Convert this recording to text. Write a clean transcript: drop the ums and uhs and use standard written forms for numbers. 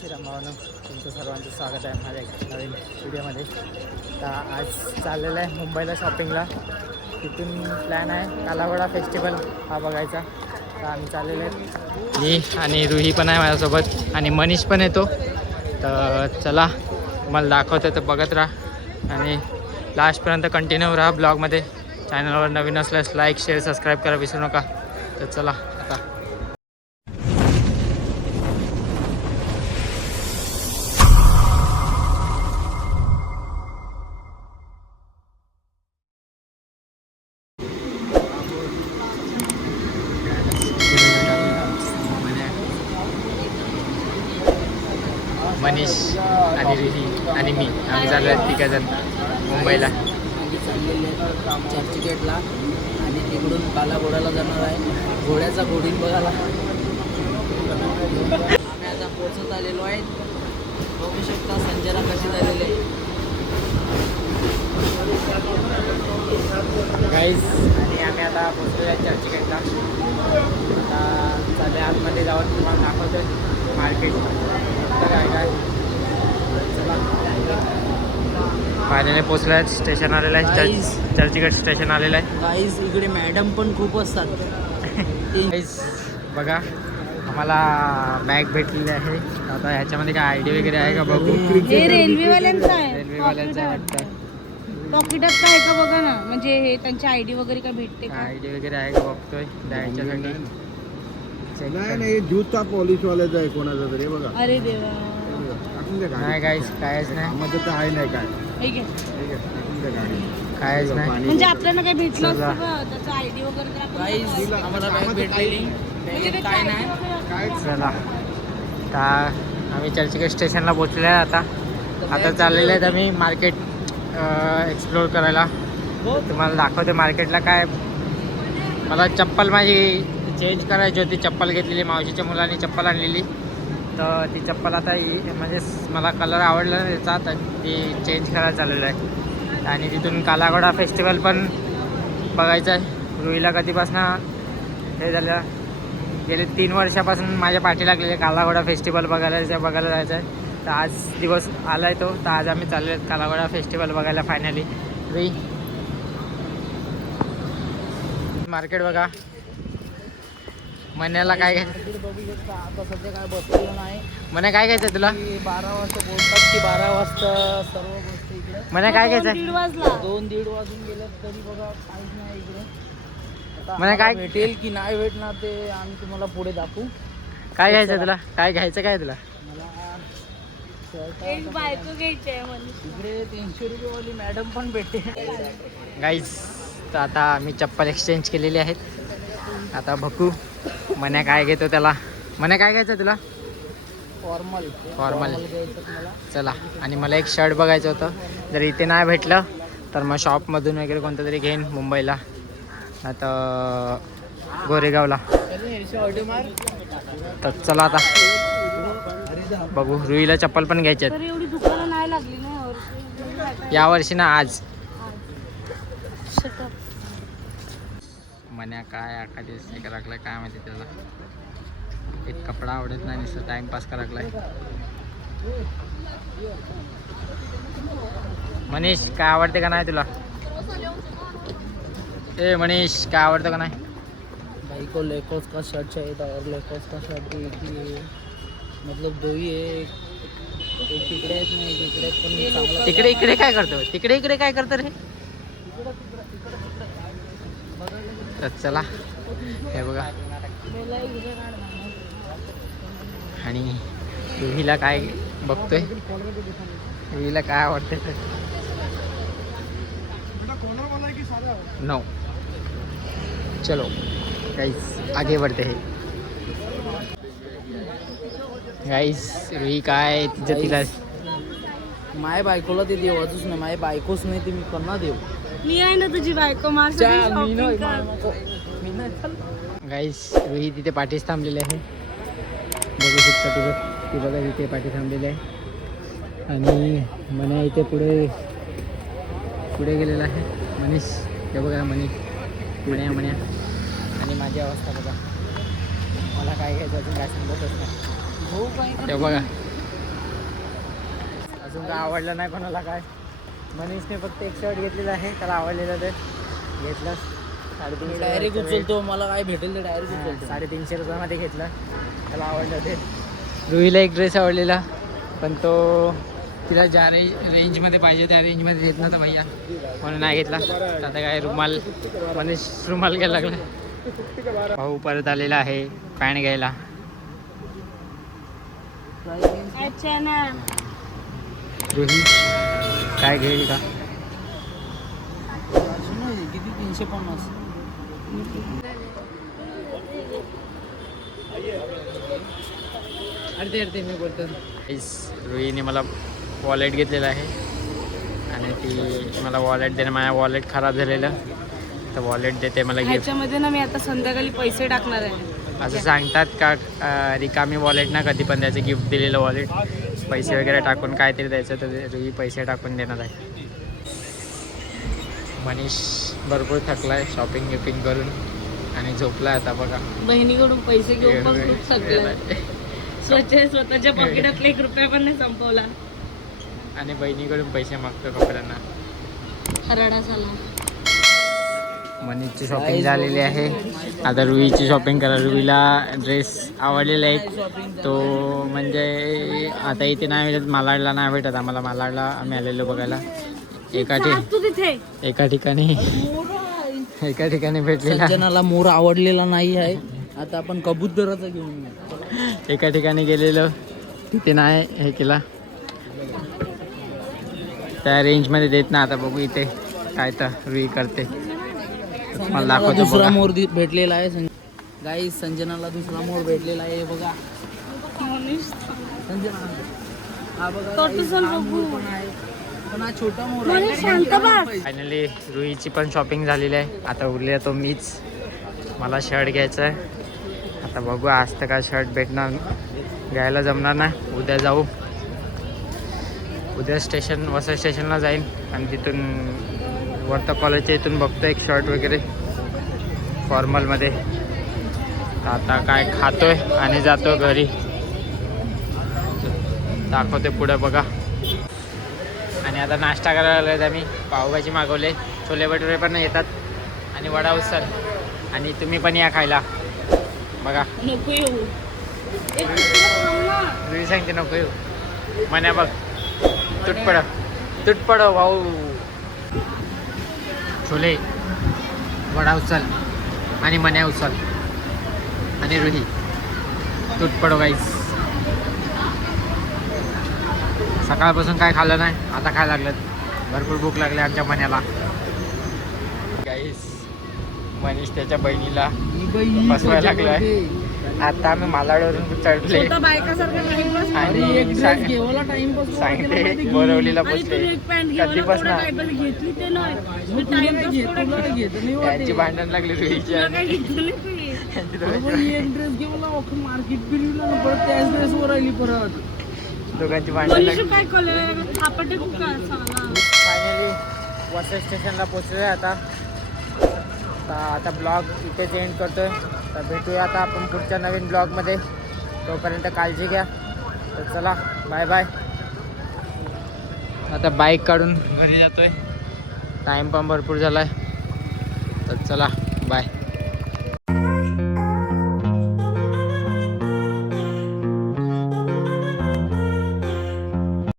श्रीरामभावानं तुमचं सर्वांचं स्वागत आहे माझ्या नवीन व्हिडिओमध्ये. तर आज चाललेलं आहे मुंबईला शॉपिंगला. तिथून प्लॅन आहे कालाघोडा फेस्टिवल हा बघायचा. तर आम्ही चाललेलो आहे, मी आणि रुही पण आहे माझ्यासोबत आणि मनीष पण येतो. तर चला तुम्हाला दाखवतो, तर बघत राहा आणि लास्टपर्यंत कंटिन्यू राहा ब्लॉगमध्ये. चॅनलवर नवीन असल्यास लाईक शेअर सबस्क्राईब करा विसरू नका. तर चला आता मनीष आणि रुही आणि मी आम्ही चाललो आहेत तिघजण मुंबईला. चर्चगेटला आणि तिकडून कालाघोडाला जाणार आहे, घोड्याचा घोडीन बघायला. आम्ही आता पोचत आलेलो आहे. बघू शकता संजना कशी झालेली आहे गाईज. आणि आम्ही आता पोचलो आहे चर्चगेटला. आता चालले आतमध्ये जाऊन तुम्हाला दाखवतो मार्केट काय काय. फायनली पोचलो आहे, स्टेशन आलेलं आहे, चर्चगेट स्टेशन आलेलं आहे. गाईज. इकडे मॅडम पण खूप असतात. गाईज बघा, आम्हाला बॅग भेटलेली आहे. आता ह्याच्यामध्ये काय आय डी वगैरे आहे का बघू. हे रेल्वेवाल्यांचं आहे. रेल्वेवाल्यांचं वाटतं. पॉकेटात काय का बघा ना, म्हणजे हे त्यांची आयडी वगैरे काय भेटते का? आय डी वगैरे आहे का बघतोय द्यायच्यासाठी. नाही ज्यूसचा पॉलिशवाल्याचा आहे कोणाचा तरी बघा. अरे देवा. नाही गाईज कायच नाही, मध्ये तर आहे नाही काय. हे घे. कायच नाही. म्हणजे आपल्याला काय भेटलं असतं का त्याचं आयडी वगैरे तर आपण गाईज आम्हाला बॅग भेटलेली. म्हणजे ते काय नाही. चला आता आम्ही चर्चगेट स्टेशनला पोचले आहे. आता चाललेले आहेत आम्ही मार्केट एक्सप्लोर करायला. तुम्हाला दाखवते मार्केटला काय. मला चप्पल माझी चेंज करायची होती. चप्पल घेतलेली, मावशीच्या मुलांनी चप्पल आणलेली. तर ती चप्पल आता म्हणजे मला कलर आवडला नाही त्याचा, तर ती चेंज करायला चाललेलं आहे. आणि तिथून कालाघोडा फेस्टिवल पण बघायचं आहे. रुईला कधीपासून हे झालं, गेले 3 वर्षापासून माझ्या पाठी लागलेले कालाघोडा फेस्टिवल बघायला जायचं आहे. तर आज दिवस आला आहे तो. तर आज आम्ही चाललो आहेत कालाघोडा फेस्टिवल बघायला फायनली. रुई मार्केट बघा. मण्याला काय घ्यायचं? बघू शकता आता सध्या काय बसलेलं नाही. मने काय घ्यायचं तुला? 12 वाजता बोलतात की 12 वाजता सर्व गोष्टी इकडे. मने काय घ्यायचं? 2-1:30 वाजला. 2-1:30 वाजून गेले तरी बघा काहीच नाही इकडे. आता मला काय भेटेल की नाही भेटणार ते आम्ही तुम्हाला पुढे दाखवू. काय घ्यायचं तुला? काय घ्यायचं काय तुला? मला शर्ट एक बायको घ्यायची आहे मनीष. इकडे 300 रुपयेवाली मॅडम पण भेटते. गाईज तर आता आम्ही चप्पल एक्सचेंज केलेली आहेत. आता बघू मन्या काय घेतो त्याला. मन्या काय घ्यायचं तुला? फॉर्मल घ्यायचं मला. चला. आणि मला एक शर्ट बघायचं होतं. जर इथे नाही भेटलं तर मग शॉपमधून वगैरे कोणतं तरी घेईन मुंबईला, आता गोरेगावला. तर चला आता बघू. रुईला चप्पल पण घ्यायची तर एवढी दुकानं नाही लागली ना यावर्षी. यावर्षी ना आज. Shut up. मन्या काय आखा दिवस एक राखलाय काय माहिती त्याला. एक कपडा आवडत नाही, नुसतं टाइमपास करायला. मनीष काय आवडते का नाही तुला? ए मनीष काय आवडतं का नाही? भाई को लेकोस का शर्ट चाहिए था और लेकोस का शर्ट भी एक ही है. मतलब दो ही है. एक तिकडे आहेत ना, एक इकडे आहेत, पण चांगला. तिकडे इकडे काय करतो? तिकडे इकडे काय करतो रे? तर चला हे बघा. आणि रुहीला काय बघतोय, रुहीला काय आवडते नो. चलो गाइस आगे बढ़ते हैं. गाइस रुही काय तिचं तिला माझ्या बायकोला ते देवाचंच नाही. माझ्या बायकोच नाही ते मी कन्ना देऊ. मी आहे ना तुझी बायको. गाईस रुही तिथे पाठीच थांबलेली आहे. बघू शकता तिथे, ती बघा तिथे पाठी थांबलेली आहे. आणि मन्या इथे पुढे गेलेला आहे. मनीष हे बघा, मन्या आणि माझी अवस्था बघा. मला काय घ्यायचं अजून काय समजतच नाही. हो काय हे बघा अजून काय आवडलं नाही कोणाला काय. मनीषने फक्त एक शर्ट घेतलेला आहे, त्याला आवडलेलं ते घेतलं. 350 डायरेक्ट उचलतो, मला काय भेटेल ते डायरेक्ट उचलतो. 350 रुपयामध्ये घेतलं, त्याला आवडलं ते. रुईला एक ड्रेस आवडलेला, पण तो तिला ज्या रेंजमध्ये पाहिजे त्या रेंजमध्ये देत नव्हता भैया, म्हणून नाही घेतला. आता काय रुमाल, मनीष रुमाल घ्यायला लागला. भाऊ परत आलेला आहे पॅन्ट घ्यायला. अच्छा ना. रुही काय घेईल का? किती 350. अर्धे मी बोलतो. रुईने मला वॉलेट घेतलेला आहे आणि ती मला वॉलेट देणं, माझ्या वॉलेट खराब झालेलं, तर वॉलेट देते मला गिफ्ट. ह्याच्यामध्ये ना मी आता संध्याकाळी पैसे टाकणार आहे. असं सांगतात का रिकामी वॉलेट ना कधी पण द्यायचं, गिफ्ट दिलेलं वॉलेट पैसे वगैरे टाकून काहीतरी द्यायचं, तर रुई पैसे टाकून देणार आहे. मनीष भरपूर थकला आहे शॉपिंग गिपिंग करून आणि झोपला आता बघा. बहिणीकडून पैसे घेऊन पण खूप थकला. स्वतःच्या पॉकेटातला 1 रुपया पण नाही संपवला आणि बहिणीकडून पैसे मागतो कपड्यांना. रडा झाला. मनीषची शॉपिंग झालेली आहे, आता रुईची शॉपिंग करा. रुईला ड्रेस आवडलेला आहे, तो म्हणजे आता इथे नाही भेटत, मालाडला नाही भेटत आम्हाला. मालाडला आम्ही आलेलो बघायला. एका ठिकाणी भेटलेला, संजनाला मोर आवडलेला नाही आहे, आता आपण कबूतराचा घेऊन येऊ. एका ठिकाणी गेलेलो, तिथे नाही हे केला, त्या रेंजमध्ये देत ना. आता बघू इथे काय तर रुई करते, मला दाखवतो. दुसरा मोर भेटलेला आहे गाईस, संजनाला दुसरा मोर भेटलेला आहे बघा. संजना हा बघा, पण हा छोटा मोर आहे. फायनली रुईची पण शॉपिंग झालेली आहे. आता उरले तो मीच, मला शर्ट घ्यायचा आहे. आता बघू, आज तर काय शर्ट भेटणार, घ्यायला जमणार नाही. उद्या जाऊ, उद्या वसई स्टेशनला जाईन आणि तिथून वर्धा कॉलेजच्या इथून बघतो एक शर्ट वगैरे फॉर्मलमध्ये. आता काय खातोय आणि जातो घरी, दाखवते पुढे बघा. आणि आता नाश्ता करायला लागलो आम्ही. पावभाजी मागवले, छोले भटुरे पण येतात आणि वडा उसल, आणि तुम्ही पण या खायला बघा. नको येऊ. तुम्ही सांगते नको येऊ म्हणे, बघ तुटपड भाऊ. छोले, वडा उचल आणि मन्या उचल आणि रुही तुटपडो गाईस. सकाळपासून काय खाल्लं नाही, आता काय लागलं, भरपूर भूक लागली आमच्या मन्याला. गाईस मनीष त्याच्या बहिणीला बसवायला लागलाय. आता आम्ही मालाडवरून चढले आणि सांगते बोरवलीला बसले. कधीपासून यांची भांडण लागली रुईची. दोघांची भांडण लागली. फायनली वसई स्टेशनला पोचलोय आता. आता ब्लॉग इथेच एंड करतोय. तर भेटूया आता आपण पुढच्या नवीन ब्लॉगमध्ये. तोपर्यंत काळजी घ्या. तर चला बाय बाय. आता बाईक काढून घरी जातोय, टाईम पण भरपूर झाला आहे. तर चला बाय.